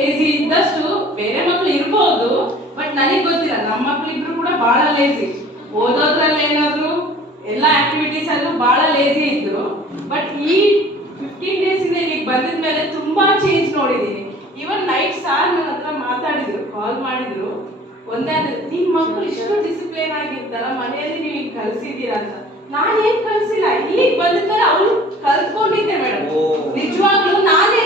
Lazy ಇದ್ದಷ್ಟು ಬೇರೆ ಮಕ್ಳು ಇರ್ಬೋದು, ಬಟ್ ನನಗೆ ಗೊತ್ತಿಲ್ಲ, ನಮ್ಮ ಮಕ್ಳಿಬ್ರು ಕೂಡ ಬಹಳ ಲೇಜಿ. ಓದೋದ್ರಲ್ಲಿ ಏನಾದ್ರು ಎಲ್ಲ ಆಕ್ಟಿವಿಟೀಸ್ ಅಲ್ಲೂ ಬಹಳ ಲೇಜಿ ಇದ್ರು. ಬಟ್ ಈ 15 days ಇಂದ ಇಲ್ಲಿಗೆ ಬಂದಿದ್ಮೇಲೆ ತುಂಬಾ ಚೇಂಜ್ ನೋಡಿದೀನಿ. ಇವನ್ ನೈಟ್ ಸಾರ್ ನನ್ನ ಹತ್ರ ಮಾತಾಡಿದ್ರು, ಕಾಲ್ ಮಾಡಿದ್ರು. ಒಂದೇ ನಿಮ್ ಮಕ್ಳು ಇಷ್ಟು ಡಿಸಿಪ್ಲಿನ್ ಆಗಿರ್ತಾರ, ಮನೆಯಲ್ಲಿ ನೀವು ಈಗ ಕಲ್ಸಿದೀರ ಅಂತ. ನಾನೇನ್ ಕಲ್ಸಿಲ್ಲ, ಇಲ್ಲಿಗೆ ಬಂದಿದ್ಮೇಲೆ ಅವ್ರು ಕಲ್ತ್ಕೊಂಡಿದ್ದೆ ಮೇಡಮ್. ನಿಜವಾಗ್ಲೂ ನಾನೇ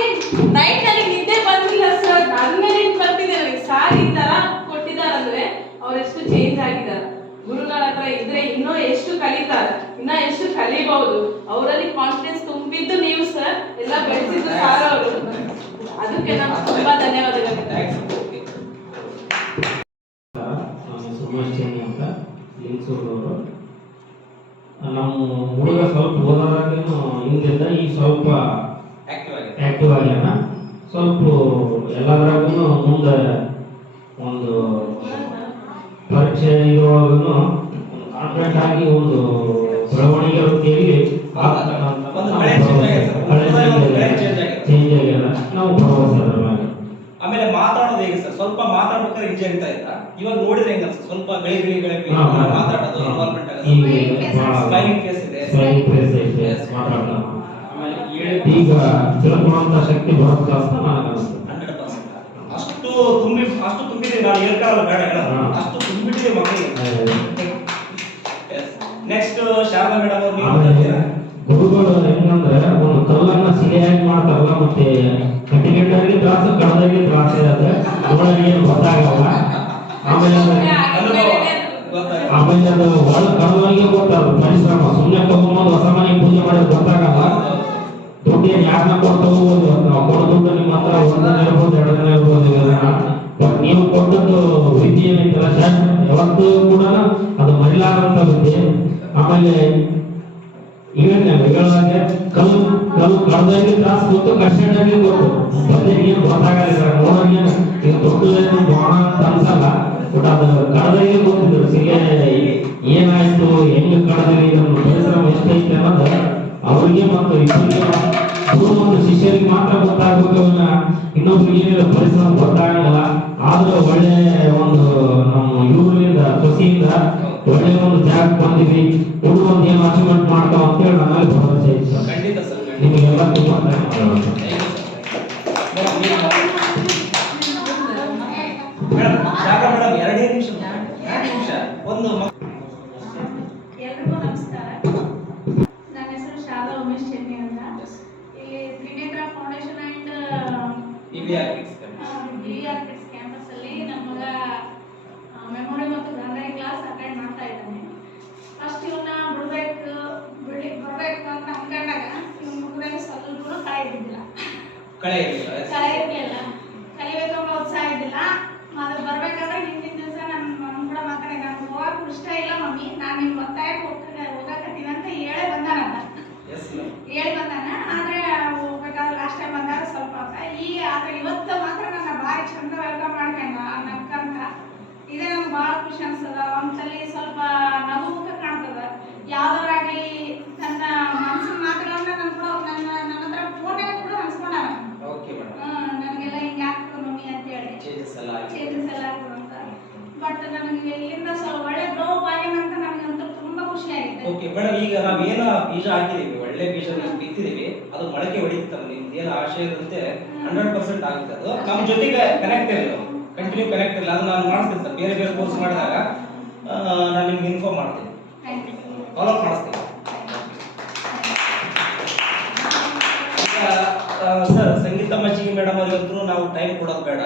ನೈಟ್ ನನಗೆ ನಿದ್ದೆ ಬಂದಿಲ್ಲ ಸರ್, ನನ್ನ ಮೇಲೆ ಕಲ್ತಿದ್ದೆ. ನನಗೆ ಸಾರ್ ಈ ತರ ಕೊಟ್ಟಿದಾರಂದ್ರೆ ಅವ್ರೆಷ್ಟು ಚೇಂಜ್ ಆಗಿದ್ದಾರೆ. ಗುರುಗಳ ಹತ್ರ ಇದ್ರೆ ಇನ್ನೂ ಎಷ್ಟು ಕಲಿತಾರೆ, ಇನ್ನ ಎಷ್ಟು ಕಲಿಬಹುದು. ಅವರಲ್ಲಿ ಕಾನ್ಫಿಡೆನ್ಸ್ ತುಂಬಿದ್ದು ನೀವು ಸರ್, ಎಲ್ಲ ಬೆಳೆಸಿದ್ದು ಸಾರ್ ಅವರು. ಅದಕ್ಕೆ ನಾನು ತುಂಬಾ ಧನ್ಯವಾದಗಳು. ನಮ್ಮ ಹುಡುಗ ಸ್ವಲ್ಪ ಓದೋದಾಗೇನು ಹಿಂದಿದ್ದ, ಈಗ ಸ್ವಲ್ಪ ಆಕ್ಟಿವ್ ಆಗ್ಯಾನ. ಸ್ವಲ್ಪ ಎಲ್ಲದ್ರಾಗೂ ಮುಂದೆ ಒಂದು ಪರೀಕ್ಷೆ ಇರುವಾಗೂ ಕಾನ್ಫಿಡೆಂಟ್ ಆಗಿ ಒಂದು ಬೆಳವಣಿಗೆ ವೃತ್ತಿಯಲ್ಲಿ ಚೇಂಜ್ ಆಗ್ಯದ. ನಾವು ಭರವಸೆ ಅದ್ರ ಮೇಲೆ. ಆಮೇಲೆ ಮಾತಾಡೋದು ಹೇಗೆ ಸರ್? ಸ್ವಲ್ಪ ಮಾತಾಡ್ಬೇಕಾದ್ರೆ ಈಜಿ ಆಗ್ತಾ ಇತ್ತ, ಇವಾಗ ನೋಡಿದ್ರೆ ಹೆಂಗ ಸ್ವಲ್ಪ ಗಳಿಗೆ ಮಾತಾಡೋದು, ಇನ್ವಾಲ್ವ್ಮೆಂಟ್ ಆಗೋದು, ಸ್ಮೈಲಿಂಗ್ ಫೇಸ್ ಇದೆ, ಮಾತಾಡ್ತಾನ. ಆಮೇಲೆ ಈಗ ತಿಳ್ಕೊಳ್ಳುವಂತ ಶಕ್ತಿ ಬರುತ್ತೆ ಅಂತ ನನಗೆ ಅನಿಸ್ತದೆ. 100% ಅಷ್ಟು ತುಂಬಿದೆ. ನಾನು ಹೇಳ್ಕಾರಲ್ಲ ಬೇಡ ಹೇಳೋದು, ಅಷ್ಟು ತುಂಬಿಟ್ಟಿದೆ ಮಕ್ಕಳಿಗೆ. ನೆಕ್ಸ್ಟ್ ಶಾರದಾ ಮೇಡಮ್ ಅವರು ಗುರುಗಳು ಹೆಂಗಂದ್ರೆ ಒಂದು ಕಲ್ಲನ್ನ ಸಿಲೆಯಾಗಿ ಮಾಡ್ತಾರಲ್ಲ, ಮತ್ತೆ ಕಟ್ಟಿಗೆಟ್ಟರಿಗೆ ತ್ರಾಸ, ಕಡದರಿಗೆ ತ್ರಾಸ ಇರುತ್ತೆ, ಅವಳಿಗೆ ಏನು ಗೊತ್ತಾಗಲ್ಲ. ಆಮೇಲೆ ಅದು ಒಳ ಕಡದವರಿಗೆ ಗೊತ್ತಾಗ ಪರಿಶ್ರಮ. ಸುಮ್ಮನೆ ತಗೊಂಡು ಹೊಸ ಮನೆಗೆ ಪೂಜೆ ಮಾಡೋದು ಗೊತ್ತಾಗಲ್ಲ. ದುಡ್ಡು ಯಾರನ್ನ ಕೊಡ್ತಾವು, ಕೊಡೋ ದುಡ್ಡು ನಿಮ್ಮ ಹತ್ರ ಒಂದನೇ ಇರ್ಬೋದು, ಎರಡನೇ ಇರ್ಬೋದು. ಬಟ್ ನೀವು ಕೊಟ್ಟದ್ದು ವಿದ್ಯೆ ಏನೈತಲ್ಲ ಸರ್, ಯಾವತ್ತೂ ಕೂಡ ಅದು ಮರಿಲಾರಂತ ವಿದ್ಯೆ. ಆಮೇಲೆ ಹೇಳುವಾಗೆ ಕಲ್ಲು ಕಡದಾಗಿ ತ್ರಾಸ ಗೊತ್ತು, ಕಷ್ಟದಾಗಿ ಗೊತ್ತು, ಬದಲಿಗೆ ಏನು ಗೊತ್ತಾಗಲ್ಲ. ನೋಡೋರಿಗೆ ಈಗ ದೊಡ್ಡ ಬಾಣ ಅಂತ ಅನ್ಸಲ್ಲ, ಬಟ್ ಅದು ಕಡದಾಗಿ ಗೊತ್ತಿದ್ರು ಸಿಲೆ ಏನಾಯ್ತು, ಹೆಂಗ್ ಕಡದ್ರಿ, ನಮ್ಮ ಪರಿಶ್ರಮ ಎಷ್ಟೈತೆ ಅನ್ನೋದು ಅವ್ರಿಗೆ ಮತ್ತು ಇಬ್ಬರಿಗೆ ಗುರು ಮತ್ತು ಶಿಷ್ಯರಿಗೆ ಮಾತ್ರ ಗೊತ್ತಾಗಬೇಕು. ಇನ್ನೊಬ್ರಿಗೆ ಏನಿಲ್ಲ ಪರಿಶ್ರಮ ಗೊತ್ತಾಗಲ್ಲ. ಆದ್ರೂ ಒಳ್ಳೆ ಒಂದು ನಮ್ಮ ಇವರಿಂದ ಸೊಸೆಯಿಂದ ಒಳ್ಳೆ ಒಂದು ಜಾಗ ಬಂದಿವಿ, ಹುಡುಗ ಒಂದು ಏನು ಅಚೀವ್ಮೆಂಟ್ ಮಾಡ್ತಾವ ಅಂತ ಹೇಳಿ ನನ್ನಲ್ಲಿ ಭರವಸೆ ಇತ್ತು. ಖಂಡಿತ ಸರ್. ನಿಮಗೆಲ್ಲ ತುಂಬಾ ಧನ್ಯವಾದಗಳು. ಶಾರದಾ ಮೇಡಮ್ 2 ನಿಮಿಷ ಒಂದು. ಎಲ್ರಿಗೂ ನಮಸ್ಕಾರ. ನನ್ನ ಹೆಸರು ಶಾರದಾ ಉಮೇಶ್ ಚೆನ್ನಿ ಅಂತ. ಇಲ್ಲಿ Trinetra foundation and BVR kids campus ಅಲ್ಲಿ ನಮ್ಮ ಮಗ ಮೆಮೊರಿ ಮತ್ತು ಗ್ರಂಥಾಲಯ ಕ್ಲಾಸ್ ಅಟೆಂಡ್ ಮಾಡ್ತಾ ಇದ್ದಾನೆ. ಫಸ್ಟ್ ಇವನ್ನ ಬರ್ಬೇಕು ಅಂತ ಅನ್ಕೊಂಡಾಗ ಇವನ್ ಮುಖದಲ್ಲಿ ಸ್ವಲ್ಪ ಕಳೆ ಇದ್ದಿದ್ದಿಲ್ಲ, ಕಲಿಬೇಕು ಅನ್ನೋ ಉತ್ಸಾಹ ಇದ್ದಿಲ್ಲ. ಅದು ಬರ್ಬೇಕಾದ್ರೆ ಹಿಂದಿನ ದಿವಸ ನನ್ನ ಕೂಡ ಮಾತಾಡಿ, ನಾನು ಹೋಗಕ್ಕೆ ಇಷ್ಟ ಇಲ್ಲ ಮಮ್ಮಿ, ನಾನು ನಿನ್ನ ಒತ್ತಾಯಕ್ಕೆ ಹೋಗಕತ್ತೀನಿ ಅಂತ ಹೇಳಿ ಬಂದಾನಂತ. ಆದ್ರೆ ಹೋಗ್ಬೇಕಾದ್ರೆ ಲಾಸ್ಟ್ ಟೈಮ್ ಬಂದಾಗ ಸ್ವಲ್ಪ ಈಗ ಆದ್ರೆ ಇವತ್ತು ಮಾತ್ರ ನನ್ನ ಭಾರಿ ಚಂದ ವೆಲ್ಕಮ್ ಮಾಡ್ಕೊಂಡ ನಕ್ಕಂತ. ಇದೇ ನಮ್ಗೆ ಭಾಳ ಖುಷಿ ಅನ್ಸದ. ಒಂದ್ಸಲಿ ಸ್ವಲ್ಪ ನಗು ಮುಖ ಕಾಣ್ತದ. ಯಾವ್ದಾರಾಗ್ಲಿ ನನ್ನ ಮನಸ್ಸಿನ ಮಾತುಗಳನ್ನ ನನ್ನ ಹತ್ರ ಫೋನ್ ಕೂಡ ಅನ್ಸ್ಕೊಂಡಾನ. ನನಗೆಲ್ಲ ಹಿಂಗೆ ಆಗ್ತದೆ ಮಮ್ಮಿ ಅಂತ ಹೇಳಿ ಚೇಂಜಸ್ ಎಲ್ಲ ಆಗ್ತದೆ ಅಂತ. ಬಟ್ ನನಗೆ ಇಲ್ಲಿಂದ ಸ್ವಲ್ಪ ಒಳ್ಳೆ ಗ್ರೋ ಆಗ್ಯಾನಂತ ನನಗಂತೂ ತುಂಬಾ ಖುಷಿ ಆಗಿದೆ. ಓಕೆ ಮೇಡಮ್, ಈಗ ನಾವೇನ ಬೀಜ ಹಾಕಿದೀವಿ, ಒಳ್ಳೆ ಬೀಜ ಬಿತ್ತಿದೀವಿ, ಅದು ಮೊಳಕೆ ಹೊಡಿತಲ್ಲ, ನಿಮ್ದು ಏನು ಆಶಯ ಇರುತ್ತೆ 100% ಆಗುತ್ತೆ. ಅದು ನಮ್ಮ ಜೊತೆಗೆ ಕನೆಕ್ಟ್ ಇರಲಿ, ಕಂಟಿನ್ಯೂ ಕನೆಕ್ಟ್ ಇರಲಿ. ಅದು ನಾನು ಮಾಡಿಸ್ತೀನಿ ಸರ್, ಬೇರೆ ಬೇರೆ ಕೋರ್ಸ್ ಮಾಡಿದಾಗ ನಾನು ನಿಮ್ಗೆ ಇನ್ಫಾರ್ಮ್ ಮಾಡ್ತೀನಿ, ಫಾಲೋ ಅಪ್ ಮಾಡಿಸ್ತೀನಿ. ಸರ್, ಸಂಗೀತ ಮಜ್ಜಿಗೆ ಮೇಡಮ್ ಅವ್ರಿಗಂತೂ ನಾವು ಟೈಮ್ ಕೊಡೋದು ಬೇಡ.